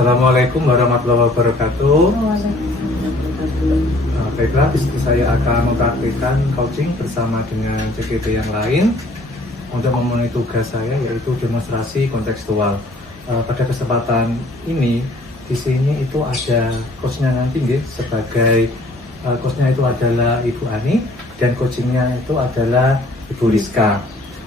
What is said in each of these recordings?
Assalamualaikum warahmatullahi wabarakatuh. Baiklah, di situ saya akan mempraktikkan coaching bersama dengan CGT yang lain untuk memenuhi tugas saya, yaitu demonstrasi kontekstual. Pada kesempatan ini, di sini itu ada coachnya nanti, sebagai coachnya itu adalah Ibu Ani dan coachingnya itu adalah Ibu Rizka.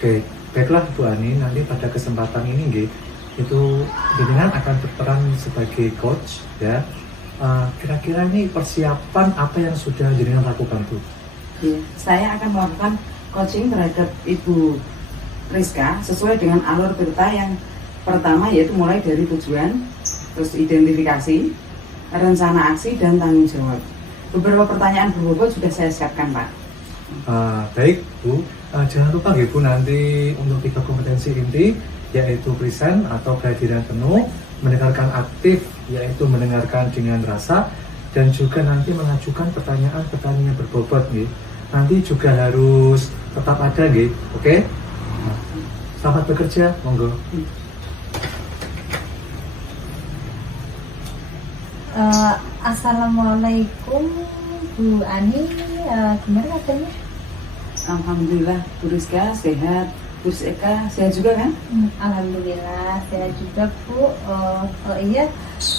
Oke, baiklah Bu Ani, nanti pada kesempatan ini itu jenengan akan berperan sebagai coach, ya. Kira-kira ini persiapan apa yang sudah jenengan lakukan, Bu? Ya, saya akan melakukan coaching terhadap Ibu Rizka sesuai dengan alur cerita yang pertama, yaitu mulai dari tujuan, terus identifikasi, rencana aksi, dan tanggung jawab. Beberapa pertanyaan berbobot sudah saya siapkan, Pak. Baik, Bu. Jangan lupa, Bu, nanti untuk 3 kompetensi inti, yaitu present atau kehadiran penuh, mendengarkan aktif, yaitu mendengarkan dengan rasa, dan juga nanti mengajukan pertanyaan-pertanyaan berbobot. Nanti juga harus tetap ada, oke? Selamat bekerja, monggo. Assalamualaikum Bu Ani, gimana kabarnya? Alhamdulillah, Bu Rizka sehat. Bu Eka sehat juga kan? Alhamdulillah sehat juga Bu. Iya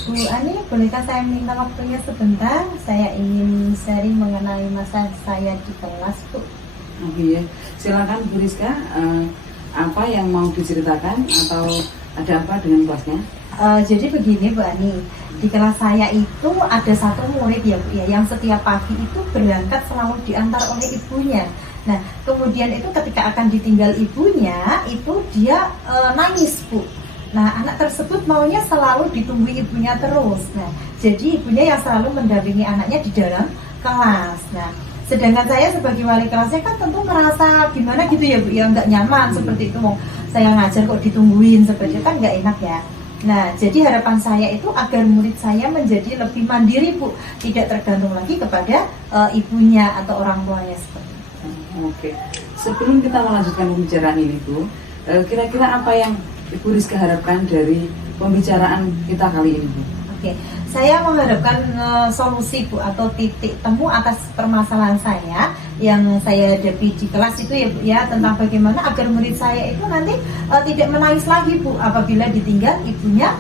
Bu Ani, bolehkah saya minta waktunya sebentar? Saya ingin sharing mengenai masa saya di kelas, Bu. Iya, silakan Bu Rizka. Apa yang mau diceritakan atau ada apa dengan kelasnya? Jadi begini Bu Ani, di kelas saya itu ada satu murid ya Bu ya, yang setiap pagi itu berangkat selalu diantar oleh ibunya. Nah, kemudian itu ketika akan ditinggal ibunya, itu dia nangis, Bu. Nah, anak tersebut maunya selalu ditunggu ibunya terus. Nah, jadi ibunya yang selalu mendampingi anaknya di dalam kelas. Nah, sedangkan saya sebagai wali kelasnya kan tentu merasa gimana gitu ya, Bu, ya nggak nyaman seperti itu. Mau saya ngajar kok ditungguin seperti itu kan nggak enak ya. Nah, jadi harapan saya itu agar murid saya menjadi lebih mandiri, Bu, tidak tergantung lagi kepada ibunya atau orang tuanya seperti itu. Oke, sebelum kita melanjutkan pembicaraan ini, Bu, kira-kira apa yang Ibu Rizka harapkan dari pembicaraan kita kali ini, Bu? Oke, saya mengharapkan solusi, Bu, atau titik temu atas permasalahan saya yang saya hadapi di kelas itu ya, Bu, ya, tentang bagaimana agar murid saya itu nanti tidak menangis lagi, Bu, apabila ditinggal ibunya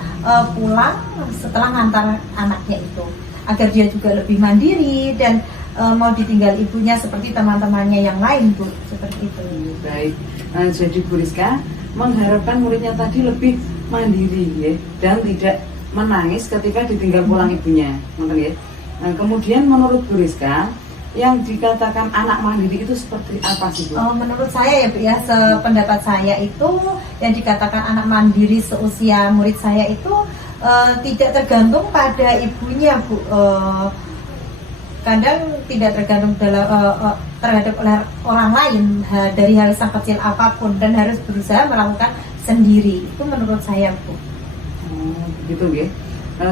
pulang setelah ngantar anaknya itu, agar dia juga lebih mandiri dan mau ditinggal ibunya seperti teman-temannya yang lain, Bu, seperti itu. Baik, jadi Bu Rizka mengharapkan muridnya tadi lebih mandiri, ya, dan tidak menangis ketika ditinggal pulang ibunya, ya. Kemudian menurut Bu Rizka, yang dikatakan anak mandiri itu seperti apa sih, Bu? Menurut saya ya, Bu, ya, sependapat saya itu yang dikatakan anak mandiri seusia murid saya itu tidak tergantung pada ibunya, Bu. Kadang tidak tergantung terhadap oleh orang lain dari hal yang kecil apapun, dan harus berusaha melakukan sendiri. Itu menurut saya, Bu. Begitu ya.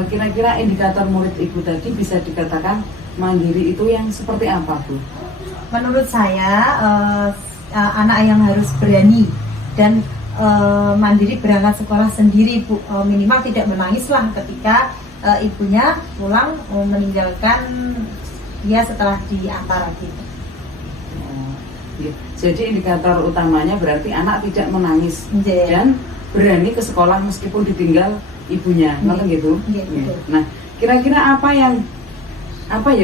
Kira-kira indikator murid Ibu tadi bisa dikatakan mandiri itu yang seperti apa, Bu? Menurut saya anak yang harus berani dan mandiri berangkat sekolah sendiri, Bu. Minimal tidak menangislah ketika ibunya pulang meninggalkan dia setelah diantar gitu. Ya. Jadi indikator utamanya berarti anak tidak menangis dan berani ke sekolah meskipun ditinggal ibunya, gitu. Ya. Nah, kira-kira apa ya,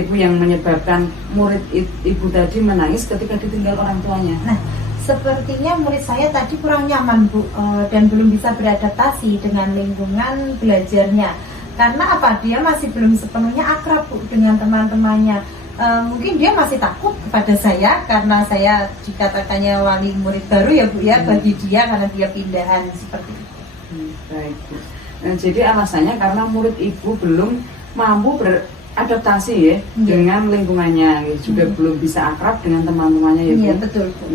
Bu, yang menyebabkan murid Ibu tadi menangis ketika ditinggal orang tuanya? Nah, sepertinya murid saya tadi kurang nyaman, Bu, dan belum bisa beradaptasi dengan lingkungan belajarnya. Karena apa? Dia masih belum sepenuhnya akrab, Bu, dengan teman-temannya. Mungkin dia masih takut kepada saya karena saya dikatakannya wali murid baru ya, Bu, ya, bagi dia karena dia pindahan seperti itu. Baik, Bu. Jadi alasannya karena murid Ibu belum mampu beradaptasi ya dengan lingkungannya, ya, juga belum bisa akrab dengan teman-temannya ya, Bu. Iya, betul, Bu.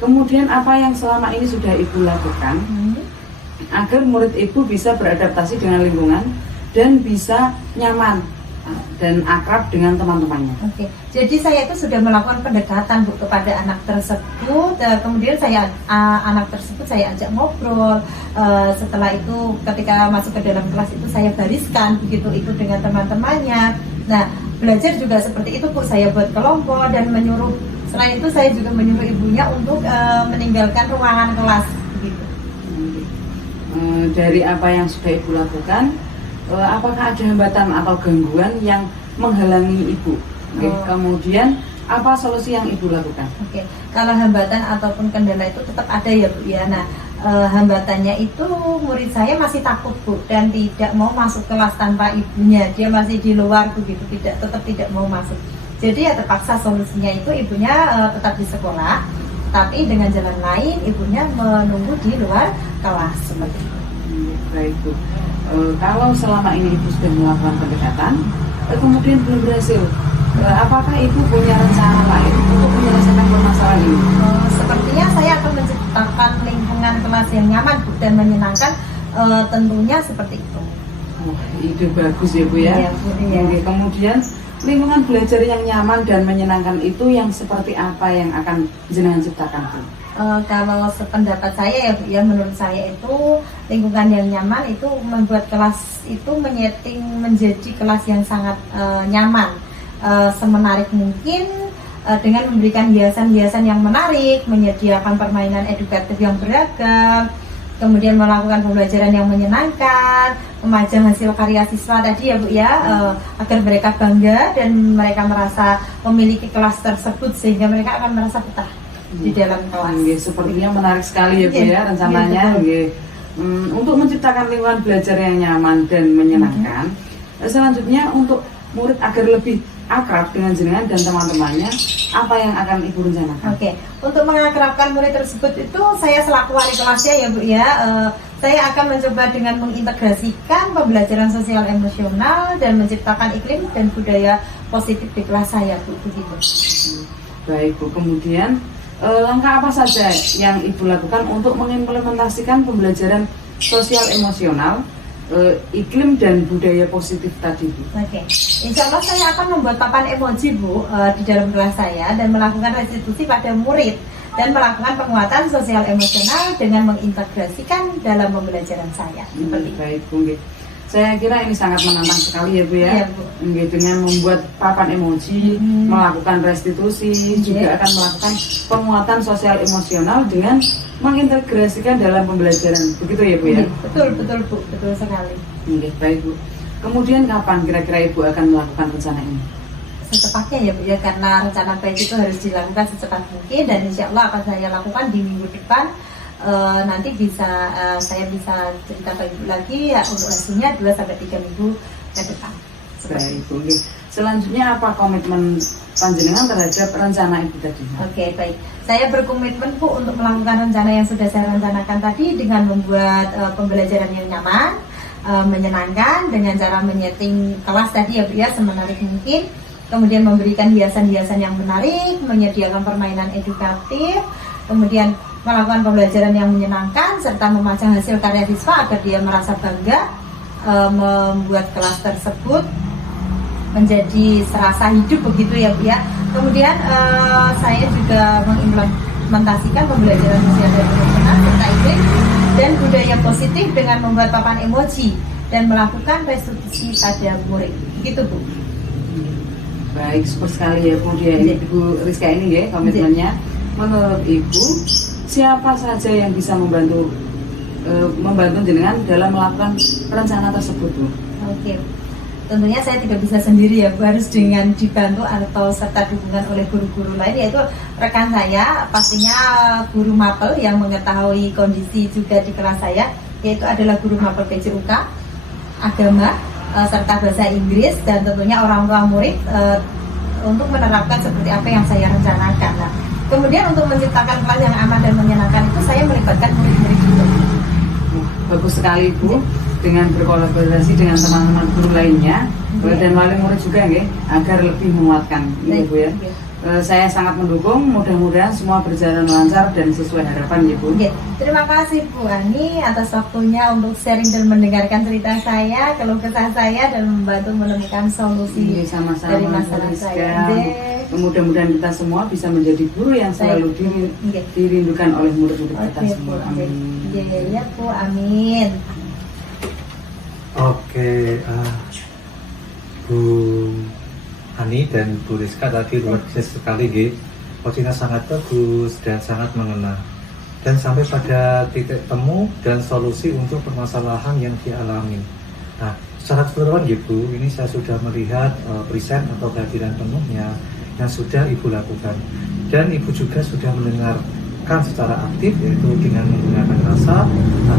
Kemudian apa yang selama ini sudah Ibu lakukan agar murid Ibu bisa beradaptasi dengan lingkungan dan bisa nyaman dan akrab dengan teman-temannya. Oke, jadi saya itu sudah melakukan pendekatan Bu kepada anak tersebut. Kemudian anak tersebut saya ajak ngobrol. Setelah itu ketika masuk ke dalam kelas itu saya bariskan begitu itu dengan teman-temannya. Nah, belajar juga seperti itu Bu. Saya buat kelompok dan menyuruh. Selain itu saya juga menyuruh ibunya untuk meninggalkan ruangan kelas begitu. Dari apa yang sudah Ibu lakukan, apakah ada hambatan atau gangguan yang menghalangi Ibu? Kemudian apa solusi yang Ibu lakukan? Oke, kalau hambatan ataupun kendala itu tetap ada ya Bu ya. Nah, hambatannya itu murid saya masih takut Bu dan tidak mau masuk kelas tanpa ibunya. Dia masih di luar begitu, tetap tidak mau masuk. Jadi ya terpaksa solusinya itu ibunya tetap di sekolah, tapi dengan jalan lain ibunya menunggu di luar kelas seperti itu. Baik Bu. Kalau selama ini Ibu sudah melakukan pendekatan, kemudian belum berhasil, apakah Ibu punya rencana lain untuk menyelesaikan permasalahan ini? Sepertinya saya akan menciptakan lingkungan kelas yang nyaman Bu, dan menyenangkan, tentunya seperti itu. Ide bagus ya Bu ya. Iya, Bu, iya. Oke, kemudian lingkungan belajar yang nyaman dan menyenangkan itu yang seperti apa yang akan jenengan ciptakan Bu? Kalau sependapat saya ya Bu ya, menurut saya itu lingkungan yang nyaman itu membuat kelas itu menyeting menjadi kelas yang sangat nyaman, semenarik mungkin, dengan memberikan hiasan-hiasan yang menarik, menyediakan permainan edukatif yang beragam, kemudian melakukan pembelajaran yang menyenangkan, memajang hasil karya siswa tadi ya Bu ya, agar mereka bangga dan mereka merasa memiliki kelas tersebut sehingga mereka akan merasa betah di dalam kelas. Sepertinya menarik sekali ya Bu ya rencananya. Untuk menciptakan lingkungan belajar yang nyaman dan menyenangkan, selanjutnya untuk murid agar lebih akrab dengan jenengan dan teman-temannya, apa yang akan Ibu rencanakan? Oke, untuk mengakrabkan murid tersebut itu saya selaku wali kelasnya ya Bu ya, saya akan mencoba dengan mengintegrasikan pembelajaran sosial emosional dan menciptakan iklim dan budaya positif di kelas saya Bu, begitu. Baik Bu, kemudian langkah apa saja yang Ibu lakukan untuk mengimplementasikan pembelajaran sosial emosional, iklim dan budaya positif tadi Bu? Oke, insya Allah saya akan membuat papan emoji Bu di dalam kelas saya dan melakukan restitusi pada murid dan melakukan penguatan sosial emosional dengan mengintegrasikan dalam pembelajaran saya. Seperti baik Bu. Saya kira ini sangat menantang sekali ya Bu ya. Iya, Bu. Dengan membuat papan emoji, melakukan restitusi, juga akan melakukan penguatan sosial emosional dengan mengintegrasikan dalam pembelajaran. Begitu ya Bu ya? Betul Bu, betul sekali. Baik Bu. Kemudian kapan kira-kira Ibu akan melakukan rencana ini? Secepatnya ya Bu ya, karena rencana baik itu harus dilakukan secepat mungkin dan insya Allah akan saya lakukan di minggu depan. Nanti saya bisa cerita lagi ya, untuk hasilnya 2-3 minggu ke depan. Baik Bu. Selanjutnya apa komitmen panjenengan terhadap rencana Ibu tadi? Oke, baik. Saya berkomitmen Bu untuk melakukan rencana yang sudah saya rencanakan tadi dengan membuat pembelajaran yang nyaman, menyenangkan dengan cara menyeting kelas tadi ya Bu ya, semenarik mungkin. Kemudian memberikan hiasan-hiasan yang menarik, menyediakan permainan edukatif, kemudian melakukan pembelajaran yang menyenangkan serta memajang hasil karya siswa agar dia merasa bangga, membuat kelas tersebut menjadi serasa hidup begitu ya Bu ya. Kemudian saya juga mengimplementasikan pembelajaran sosial dan emosional serta iklim dan budaya positif dengan membuat papan emoji dan melakukan restitusi pada murid. Begitu Bu. Baik, super sekali ya Bu dia ini Ibu Rizka ini ya komitmennya. Menurut Ibu, siapa saja yang bisa membantu jenengan dalam melakukan rencana tersebut Bu? Oke, tentunya saya tidak bisa sendiri ya Bu, harus dengan dibantu atau serta dukungan oleh guru-guru lain, yaitu rekan saya, pastinya guru mapel yang mengetahui kondisi juga di kelas saya, yaitu adalah guru mapel PJUK, agama, serta bahasa Inggris, dan tentunya orang tua murid untuk menerapkan seperti apa yang saya rencanakan. Nah, kemudian untuk menciptakan kelas yang aman dan menyenangkan itu saya melibatkan murid-murid juga. Bagus sekali Bu, dengan berkolaborasi dengan teman-teman guru lainnya dan wali murid juga ya, agar lebih menguatkan ini Bu ya. saya sangat mendukung, mudah-mudahan semua berjalan lancar dan sesuai harapan ya Bu. Oke, terima kasih Bu Ani atas waktunya untuk sharing dan mendengarkan cerita saya, keluh kesah saya, dan membantu menemukan solusi Sama-sama dari masalah Rizka. saya. Deh. Mudah-mudahan kita semua bisa menjadi guru yang selalu Oke. dirindukan oleh murid-murid kita Oke Bu, semua. oke. Amin. Ya Bu, amin. Oke, Bu Ani dan Bu Rizka tadi luar biasa sekali, coachingnya sangat bagus dan sangat mengena, dan sampai pada titik temu dan solusi untuk permasalahan yang dialami. Nah, secara keseluruhan Bu, ini saya sudah melihat present atau kehadiran penuhnya yang sudah Ibu lakukan, dan Ibu juga sudah mendengarkan secara aktif, yaitu dengan menggunakan rasa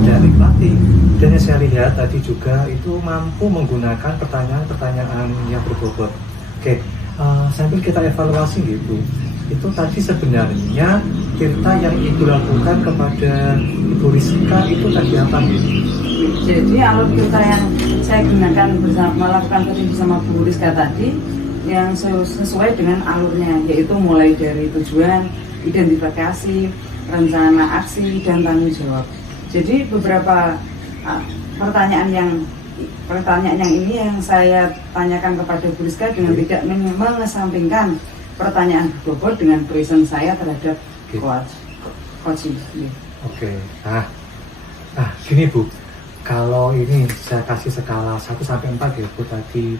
dan empati. Dan yang saya lihat tadi juga itu mampu menggunakan pertanyaan-pertanyaan yang berbobot. Oke, sambil kita evaluasi gitu, itu tadi sebenarnya cerita yang Ibu lakukan kepada Ibu Rizka itu tadi apa gitu? Jadi alur cerita yang saya gunakan melakukan coaching bersama Bu Rizka tadi yang sesuai dengan alurnya, yaitu mulai dari tujuan, identifikasi, rencana aksi, dan tanggung jawab. Jadi beberapa pertanyaan yang ini yang saya tanyakan kepada Bu Rizka dengan tidak mengesampingkan pertanyaan berbobot dengan present saya terhadap coaching. Oke, nah gini Bu, kalau ini saya kasih skala 1 sampai 4 ya Bu tadi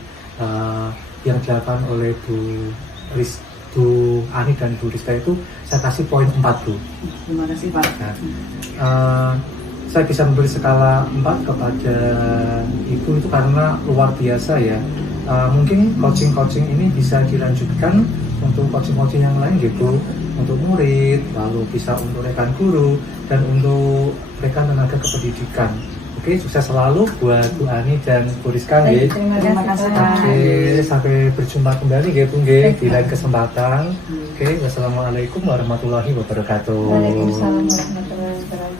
yang dilakukan oleh Bu Ani dan Bu Rizka itu saya kasih poin 4 Bu. Terima kasih Pak. Nah, saya bisa memberi skala 4 kepada Ibu itu karena luar biasa ya. Mungkin coaching ini bisa dilanjutkan untuk coaching yang lain gitu, untuk murid, lalu bisa untuk rekan guru, dan untuk rekan tenaga kependidikan. Oke, sukses selalu buat Bu Ani dan Bu Rizka. Baik, Terima kasih, Pak. Oke, sampai berjumpa kembali Bu di lain kesempatan. Oke, wassalamualaikum warahmatullahi wabarakatuh. Waalaikumsalam warahmatullahi wabarakatuh.